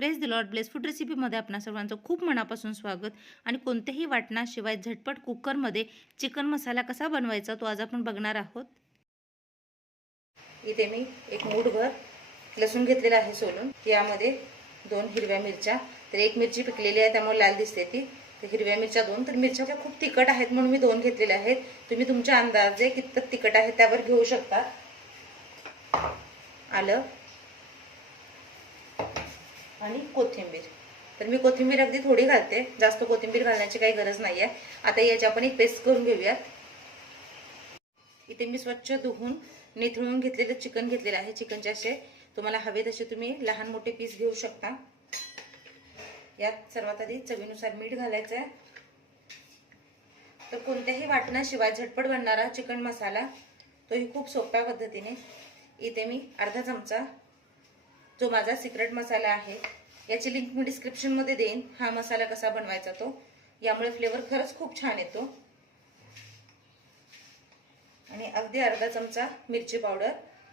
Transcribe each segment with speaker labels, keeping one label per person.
Speaker 1: Praise the Lord bless food रेसिपीमध्ये आपणा सर्वांचं खूप मनापासून स्वागत. आणि कोणत्याही वाटणाशिवाय झटपट कुकरमध्ये चिकन मसाला कसा बनवायचा तो आज आपण बघणार आहोत.
Speaker 2: इथे मी एक मूठभर लसूण घेतलेला आहे सोलून. यामध्ये दोन हिरव्या मिरच्या. तर एक मिरची पिकलेली आहे त्यामुळे लाल दिसते ती. तर हिरव्या मिरच्या दोन. तर मिरच्या त्या खूप तिखट आहेत म्हणून मी दोन घेतलेल्या आहेत. तुम्ही तुमच्या अंदाजे कितपत तिखट आहे त्यावर घेऊ शकता. आलं. आणि कोथिंबीर. तर मी कोथिंबीर अगदी थोडी घालते. जास्त कोथिंबीर घालण्याची काही गरज नाही आहे आता याची आपण एक पेस्ट करून घेऊयात. इथे मी स्वच्छ धुवून निथळून घेतलेलं चिकन घेतलेलं आहे. चिकनचे असे तुम्हाला हवे तसे तुम्ही लहान मोठे पीस घेऊ शकता. यात सर्वात आधी चवीनुसार मीठ घालायचं आहे तर कोणत्याही वाटणाशिवाय झटपट बनणारा चिकन मसाला तोही खूप सोप्या पद्धतीने. इथे मी अर्धा चमचा जो माझा सिक्रेट मसाला आहे याची लिंक मी डिस्क्रिप्शनमध्ये देईन. हा मसाला कसा बनवायचा तो. यामुळे फ्लेवर खरंच खूप छान येतो. आणि अगदी अर्धा चमचा मिरची पावडर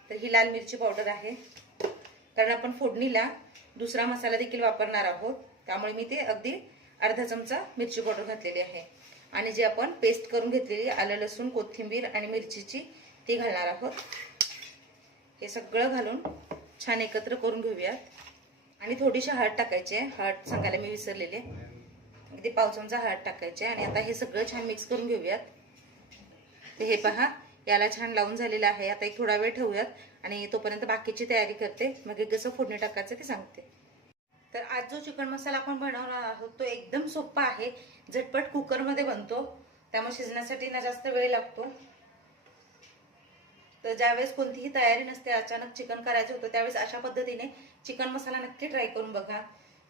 Speaker 2: तर ही लाल मिरची पावडर आहे. कारण आपण फोडणीला दुसरा मसाला देखील वापरणार आहोत. त्यामुळे मी ते अगदी अर्धा चमचा मिरची पावडर घातलेली आहे. आणि जे आपण पेस्ट करून घेतलेली आलं लसूण कोथिंबीर आणि मिरचीची ती घालणार आहोत. हे सगळं घालून छान एकत्र करून घेऊयात. आणि थोडीशी हळद टाकायची आहे. हळद सांगायला मी विसरलेले अगदी पाव चमचा हळद टाकायची आहे. आणि आता हे सगळं छान मिक्स करून घेऊयात. तर हे पहा याला छान लावून झालेलं आहे. आता एक थोडा वेळ ठेवूयात. आणि तोपर्यंत बाकीची तयारी करते. मग एक कसं फोडणी टाकायचं ते सांगते. तर आज जो चिकन मसाला आपण बनवणार आहोत तो एकदम सोपा आहे. झटपट कुकरमध्ये बनतो. त्यामुळे शिजण्यासाठी ना जास्त वेळ लागतो. तर ज्यावेळेस कोणतीही तयारी नसते अचानक चिकन करायचं होतं त्यावेळेस अशा पद्धतीने चिकन मसाला नक्की ट्राय करून बघा.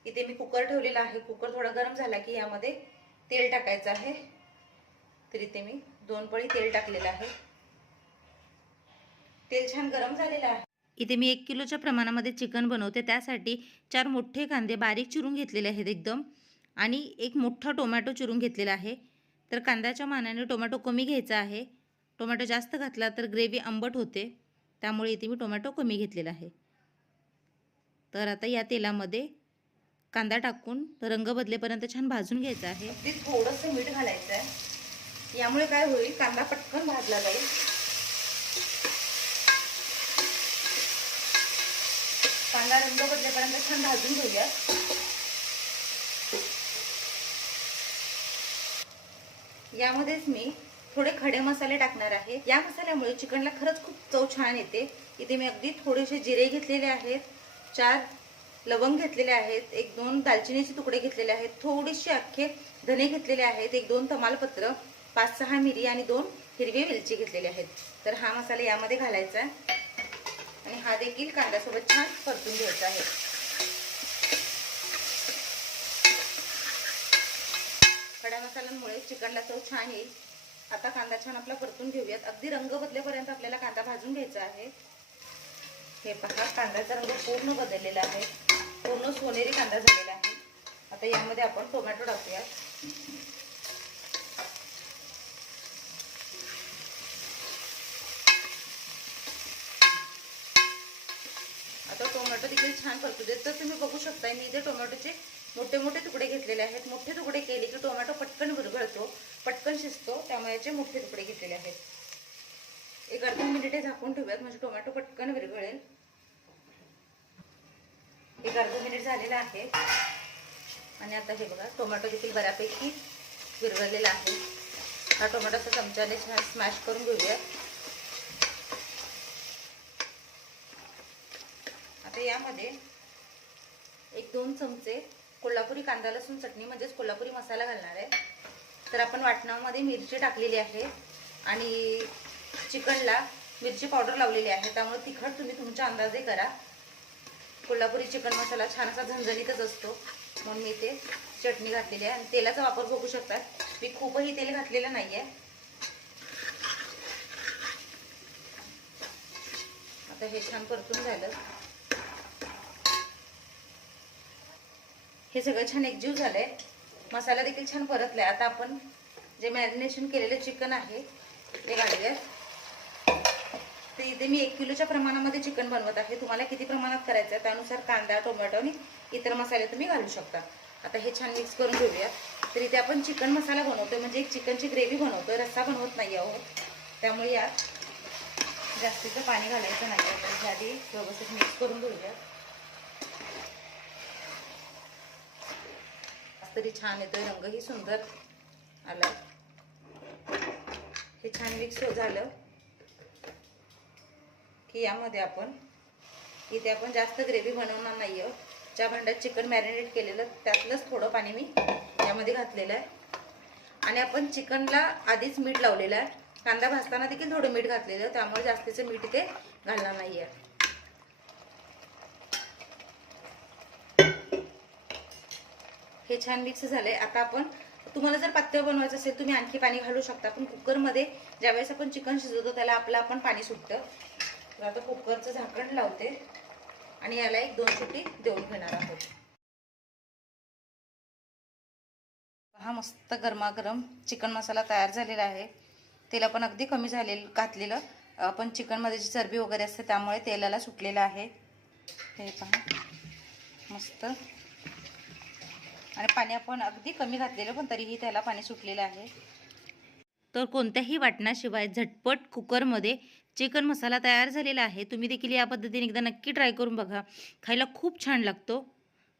Speaker 2: इथे मी कुकर ठेवलेला आहे. कुकर थोडा गरम झाला की यामध्ये तेल टाकायचं आहे. तर इथे मी दोन पळी तेल टाकलेलं आहे. तेल छान गरम झालेलं आहे.
Speaker 1: इथे मी एक किलोच्या प्रमाणामध्ये चिकन बनवते. त्यासाठी चार मोठे कांदे बारीक चिरून घेतलेले आहेत एकदम. आणि एक मोठा टोमॅटो चिरून घेतलेला आहे. तर कांद्याच्या मानाने टोमॅटो कमी घ्यायचा आहे. टोमॅटो जास्त घातला तर ग्रेव्ही आंबट होते. त्यामुळे इथे मी टोमॅटो कमी घेतलेला आहे. तर आता या तेलामध्ये कांदा टाकून रंग बदलेपर्यंत छान भाजून घ्यायचा आहे.
Speaker 2: ते थोडंसं मीठ घालायचं आहे. यामुळे काय होईल कांदा पटकन भाजला जाईल. कांदा रंग बदलेपर्यंत छान भाजून घेऊया. यामध्येच मी थोडे खडे मसाले टाकणार आहे. या मसाल्यामुळे चिकनला खरंच खूप चव छान येते. इथे मी अगदी थोडेसे जिरे घेतलेले आहेत. चार लवंग घेतलेले आहेत. एक दोन दालचिनीचे तुकडे घेतलेले आहेत. थोडीशी अख्खे धने घेतलेले आहेत. एक दोन तमालपत्र पाच सहा मिरी आणि दोन हिरवी वेलची घेतलेली आहेत. तर हा मसाला यामध्ये घालायचा आहे. आणि हा देखील कांद्यासोबत छान परतून घ्यायचा आहे. खडा मसाल्यांमुळे चिकनला चव छान येईल. आता कांदा छान आपला परतून घेऊयात. अगदी रंग बदलेपर्यंत आपल्याला कांदा भाजून घ्यायचा आहे. हे पहा कांद्याचा रंग पूर्ण बदललेला आहे. पूर्ण सोनेरी कांदा झालेला आहे. आता यामध्ये आपण टोमॅटो टाकूयात आता टोमॅटो देखील छान परतू देत तर तुम्ही बघू शकताय मी इथे टोमॅटोचे मोठे मोठे तुकडे घेतलेले आहेत. मोठे तुकडे केले की टोमॅटो पटकन विरघळतो. पटकन शिजतो त्यामुळे याचे मोठे तुकडे घेतलेले आहेत. एक अर्धा मिनिटे झाकून ठेवूयात म्हणजे टोमॅटो पटकन विरघळेल. एक अर्धा मिनिट झालेला आहे. आणि आता हे बघा टोमॅटो देखील बऱ्यापैकी विरघळलेला आहे. हा टोमॅटो चमच्याने छान स्मॅश करून घेऊया आता यामध्ये एक दोन चमचे कोल्हापुरी कांदा लसूण चटणी म्हणजेच कोल्हापुरी मसाला घालणार आहे. तर आपण वाटणामध्ये मिरची टाकलेली आहे आणि चिकनला मिरची पावडर लावलेली आहे. त्यामुळे तिखट तुम्ही तुमच्या अंदाजे करा. कोल्हापुरी चिकन मसाला छान असा झणझणीतच असतो. म्हणून मी ते चटणी घातलेली आहे. आणि तेलाचा वापर बघू शकतात. मी खूपही तेल घातलेलं नाही आहे आता हे छान परतून झालं. हे सगळं छान एकजीव झालंय. मसाला देखील छान परतला आहे आता आपण जे मॅरिनेशन केलेलं चिकन आहे ते घालूया तर इथे मी एक किलोच्या प्रमाणामध्ये चिकन बनवत आहे. तुम्हाला किती प्रमाणात करायचं आहे त्यानुसार कांदा टोमॅटो आणि इतर मसाले तुम्ही घालू शकता. आता हे छान मिक्स करून घेऊया तर इथे आपण चिकन मसाला बनवतोय. म्हणजे एक चिकनची ग्रेव्ही बनवतोय. रस्सा बनवत नाही आहोत. त्यामुळे यात जास्तीचं पाणी घालायचं नाही. आहे आधी व्यवस्थित मिक्स करून घेऊया तरी छान येतोय रंगही सुंदर आला हे छान मिक्स हो झालं की यामध्ये आपण इथे आपण जास्त ग्रेव्ही बनवणार नाही आहे ज्या भांड्यात चिकन मॅरिनेट केलेलं त्यातलंच थोडं पाणी मी यामध्ये घातलेलं आहे. आणि आपण चिकनला आधीच मीठ लावलेलं आहे. कांदा भाजताना देखील थोडं मीठ घातलेलं आहे त्यामुळे जास्तीचं मीठ इथे घालणार नाही आहे हे छान मिक्स झालंय. आता आपण तुम्हाला जर पातळ बनवायचं असेल तुम्ही आणखी पाणी घालू शकता. पण कुकरमध्ये ज्यावेळेस आपण चिकन शिजवतो त्याला आपलं आपण पाणी सुटतं. तर आता कुकरचं झाकण लावते. आणि याला एक दोन सुटी देऊन घेणार आहोत. हा मस्त गरमागरम चिकन मसाला तयार झालेला आहे. तेल आपण अगदी कमी झालेलं घातलेलं. आपण चिकनमध्ये जी चरबी वगैरे असते त्यामुळे तेलाला सुटलेलं आहे. हे पहा. मस्त. आणि पाणी आपण अगदी कमी घातलेलं पण तरीही त्याला पाणी सुटलेलं आहे.
Speaker 1: तर कोणत्याही वाटणाशिवाय झटपट कुकरमध्ये चिकन मसाला तयार झालेला आहे. तुम्ही देखील या पद्धतीने एकदा नक्की ट्राय करून बघा. खायला खूप छान लागतो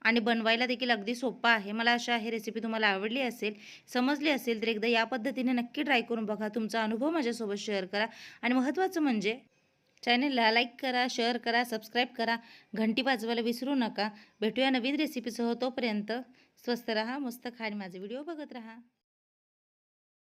Speaker 1: आणि बनवायला देखील अगदी सोपा आहे. मला अशा आहे रेसिपी तुम्हाला आवडली असेल समजली असेल तर एकदा या पद्धतीने नक्की ट्राय करून बघा. तुमचा अनुभव माझ्यासोबत शेअर करा. आणि महत्त्वाचं म्हणजे चॅनेलला लाईक करा शेअर करा सबस्क्राईब करा. घंटी वाजवायला विसरू नका. भेटूया नवीन रेसिपीसह तोपर्यंत. स्वस्त रहा मस्त खा आणि माझे व्हिडिओ बघत रहा.